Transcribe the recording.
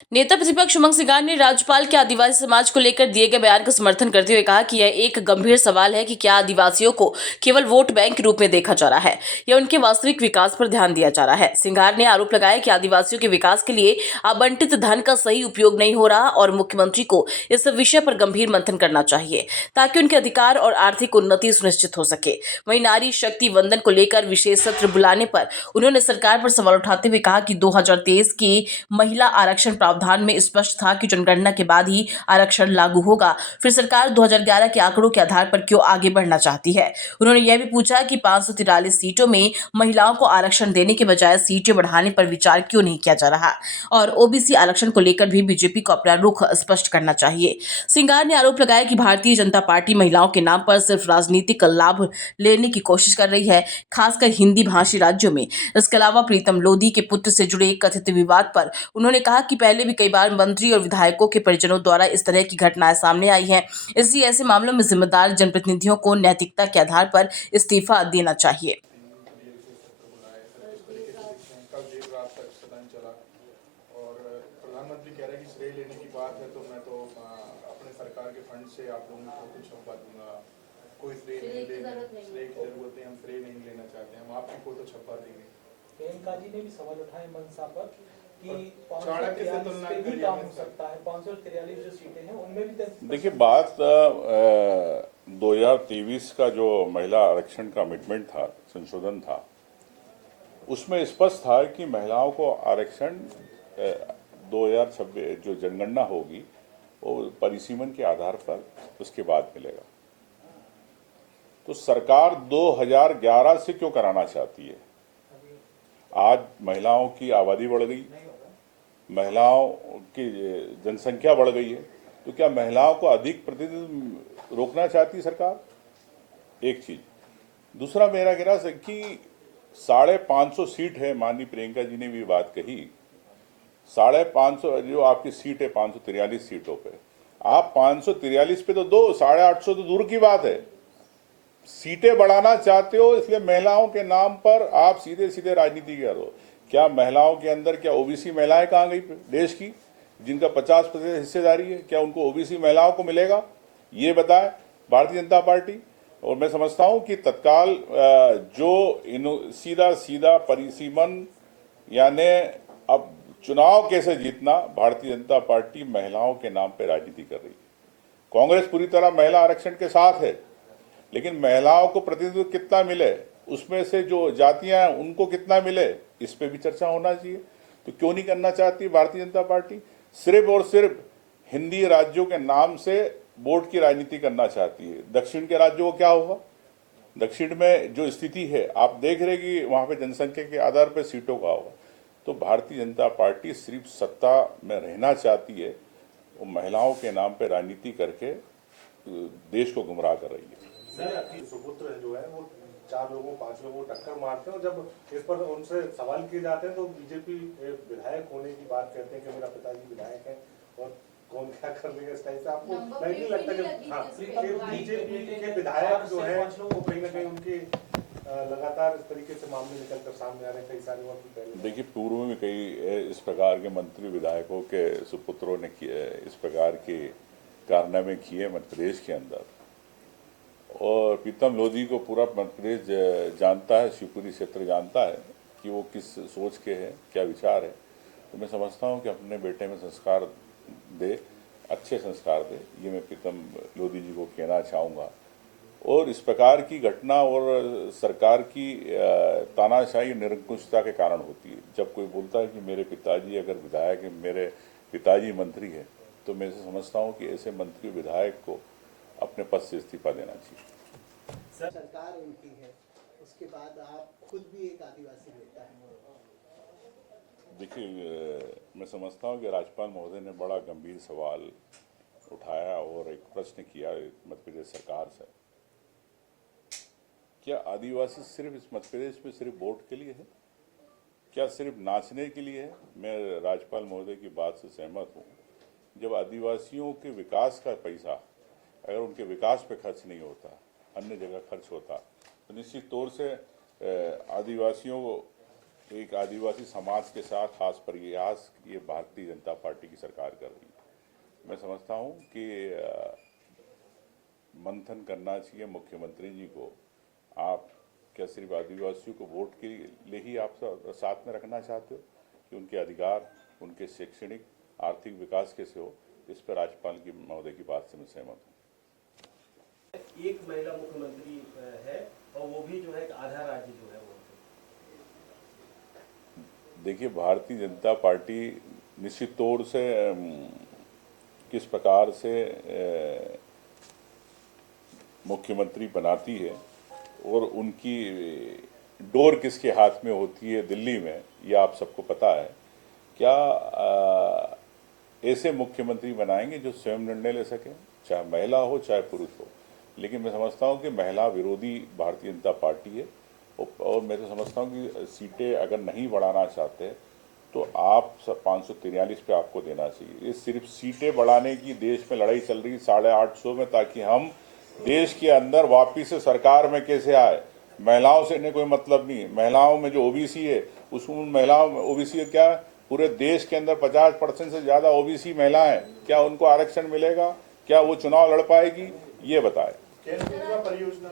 नेता प्रतिपक्ष उमंग सिंगार ने राज्यपाल के आदिवासी समाज को लेकर दिए गए बयान का समर्थन करते हुए कहा कि यह एक गंभीर सवाल है कि क्या आदिवासियों को केवल वोट बैंक के रूप में देखा जा रहा है या उनके वास्तविक विकास पर ध्यान दिया जा रहा है। सिंगार ने आरोप लगाया कि आदिवासियों के विकास के लिए आवंटित धन का सही उपयोग नहीं हो रहा और मुख्यमंत्री को इस विषय पर गंभीर मंथन करना चाहिए ताकि उनके अधिकार और आर्थिक उन्नति सुनिश्चित हो सके। वहीं नारी शक्ति वंदन को लेकर विशेष सत्र बुलाने पर उन्होंने सरकार पर सवाल उठाते हुए कहा कि 2023 की महिला आरक्षण प्रावधान में स्पष्ट था कि जनगणना के बाद ही आरक्षण लागू होगा, फिर सरकार 2011 के आंकड़ों के आधार पर क्यों आगे बढ़ना चाहती है। उन्होंने यह भी पूछा कि 543 सीटों में महिलाओं को आरक्षण देने के बजाय सीटें बढ़ाने पर विचार क्यों नहीं किया जा रहा और ओबीसी आरक्षण को लेकर भी बीजेपी को अपना रुख स्पष्ट करना चाहिए। सिंगार ने आरोप लगाया कि भारतीय जनता पार्टी महिलाओं के नाम पर सिर्फ राजनीतिक लाभ लेने की कोशिश कर रही है, खासकर हिंदी भाषी राज्यों में। इसके अलावा प्रीतम लोधी के पुत्र से जुड़े कथित विवाद पर उन्होंने कहा कि पहले भी कई बार मंत्री और विधायकों के परिजनों द्वारा इस तरह की घटनाएं सामने आई हैं, इसलिए ऐसे मामलों में जिम्मेदार जनप्रतिनिधियों को नैतिकता के आधार पर इस्तीफा देना चाहिए। कल देर रात तक सदन चला और प्रधानमंत्री कह रहे हैं कि श्रेय लेने की बात है तो मैं तो अपने सरकार के फंड से आप लोगों को कुछ छपवा दूंगा, कोई श्रेय नहीं लेना, श्रेय की जरूरत नहीं, हम श्रेय नहीं लेना चाहते, हम आपकी फोटो छपवा देंगे। प्रियंका जी ने भी सवाल उठाए मनसा पर कि चाणक्य से तुलना पे भी काम हो सकता है, 543 जो सीटें हैं उनमें भी। देखिए, बात 2023 का जो महिला आरक्षण का अमेंडमेंट था, संशोधन था, उसमें स्पष्ट था कि महिलाओं को आरक्षण 2026 जो जनगणना होगी वो परिसीमन के आधार पर उसके बाद मिलेगा। तो सरकार 2011 से क्यों कराना चाहती है? आज महिलाओं की आबादी बढ़ गई, महिलाओं की जनसंख्या बढ़ गई है, तो क्या महिलाओं को अधिक प्रतिनिधित्व रोकना चाहती सरकार? एक चीज। दूसरा, मेरा गिरास है कि 550 सीट है, माननीय प्रियंका जी ने भी बात कही, 550 जो आपकी सीट है 543 सीटों पे, आप 543 पे तो दो, 850 तो दूर की बात है। सीटें बढ़ाना चाहते हो, इसलिए महिलाओं के नाम पर आप सीधे सीधे राजनीति करो। क्या महिलाओं के अंदर, क्या ओबीसी महिलाएं कहाँ गई देश की, जिनका 50% हिस्सेदारी है? क्या उनको ओबीसी महिलाओं को मिलेगा? ये बताए भारतीय जनता पार्टी। और मैं समझता हूं कि तत्काल जो सीधा सीधा परिसीमन, यानी अब चुनाव कैसे जीतना, भारतीय जनता पार्टी महिलाओं के नाम पर राजनीति कर रही है। कांग्रेस पूरी तरह महिला आरक्षण के साथ है, लेकिन महिलाओं को प्रतिनिधित्व कितना मिले, उसमें से जो जातियां हैं उनको कितना मिले, इस पे भी चर्चा होना चाहिए। तो क्यों नहीं करना चाहती भारतीय जनता पार्टी? सिर्फ और सिर्फ हिंदी राज्यों के नाम से वोट की राजनीति करना चाहती है। दक्षिण के राज्यों को क्या होगा? दक्षिण में जो स्थिति है आप देख रहे कि वहां पे जनसंख्या के आधार पर सीटों का होगा। तो भारतीय जनता पार्टी सिर्फ सत्ता में रहना चाहती है, वो महिलाओं के नाम पर राजनीति करके देश को गुमराह कर रही है। सर, सुपुत्र जो है वो 4 लोगों 5 लोगों को टक्कर मारते हैं और जब इस पर उनसे सवाल किए जाते हैं तो बीजेपी विधायक होने की बात कहते हैं कि मेरा पिताजी विधायक है और कौन क्या कर लेगा इस टाइप से। आपको नहीं लगता कि बीजेपी के विधायक जो है वो कहीं ना कहीं उनके लगातार इस तरीके से मामले निकल कर सामने आ रहे हैं? कई सारे वक्त पहले देखिए, पूर्व में कई इस प्रकार के मंत्री विधायकों के सुपुत्रों ने इस प्रकार के कारनामे किए मध्य प्रदेश के अंदर, और प्रीतम लोधी को पूरा मध्य प्रदेश जानता है, शिवपुरी क्षेत्र जानता है कि वो किस सोच के हैं, क्या विचार है। तो मैं समझता हूँ कि अपने बेटे में संस्कार दे, अच्छे संस्कार दे, ये मैं प्रीतम लोधी जी को कहना चाहूँगा। और इस प्रकार की घटना और सरकार की तानाशाही निरंकुशता के कारण होती है। जब कोई बोलता है कि मेरे पिताजी अगर विधायक है, मेरे पिताजी मंत्री है, तो मैं समझता हूँ कि ऐसे मंत्री विधायक को अपने पद से इस्तीफा देना चाहिए। सरकार उनकी है, उसके बाद आप खुद भी एक आदिवासी नेता हैं। देखिए, मैं समझता हूँ कि राज्यपाल महोदय ने बड़ा गंभीर सवाल उठाया और एक प्रश्न किया मध्य प्रदेश सरकार से। क्या आदिवासी सिर्फ इस मध्य प्रदेश में सिर्फ वोट के लिए है? क्या सिर्फ नाचने के लिए है? मैं राज्यपाल महोदय की बात से सहमत हूँ। जब आदिवासियों के विकास का पैसा अगर उनके विकास पे खर्च नहीं होता, अन्य जगह खर्च होता, तो निश्चित तौर से आदिवासियों एक आदिवासी समाज के साथ हास प्रयास ये भारतीय जनता पार्टी की सरकार कर रही है। मैं समझता हूँ कि मंथन करना चाहिए मुख्यमंत्री जी को। आप क्या सिर्फ आदिवासियों को वोट के लिए ही आप साथ में रखना चाहते हो कि उनके अधिकार, उनके शैक्षणिक आर्थिक विकास कैसे हो? इस पर राज्यपाल की महोदय की बात से मैं सहमत हूँ। एक महिला मुख्यमंत्री है और वो भी जो है आधा राज्य जो है वो। देखिए, भारतीय जनता पार्टी निश्चित तौर से किस प्रकार से मुख्यमंत्री बनाती है और उनकी डोर किसके हाथ में होती है दिल्ली में, ये आप सबको पता है। क्या ऐसे मुख्यमंत्री बनाएंगे जो स्वयं निर्णय ले सकें, चाहे महिला हो चाहे पुरुष हो। लेकिन मैं समझता हूं कि महिला विरोधी भारतीय जनता पार्टी है और मैं तो समझता हूं कि सीटें अगर नहीं बढ़ाना चाहते तो आप 543 पे आपको देना चाहिए। ये सिर्फ सीटें बढ़ाने की देश में लड़ाई चल रही 850 में, ताकि हम देश के अंदर वापिस से सरकार में कैसे आए। महिलाओं से इन्हें कोई मतलब नहीं है। महिलाओं में जो ओबीसी है, उसमें महिलाओं में ओबीसी क्या पूरे देश के अंदर 50% से ज़्यादा ओबीसी महिलाएं, क्या उनको आरक्षण मिलेगा? क्या वो चुनाव लड़ पाएगी? ये बताएं। केंद्रीय परियोजना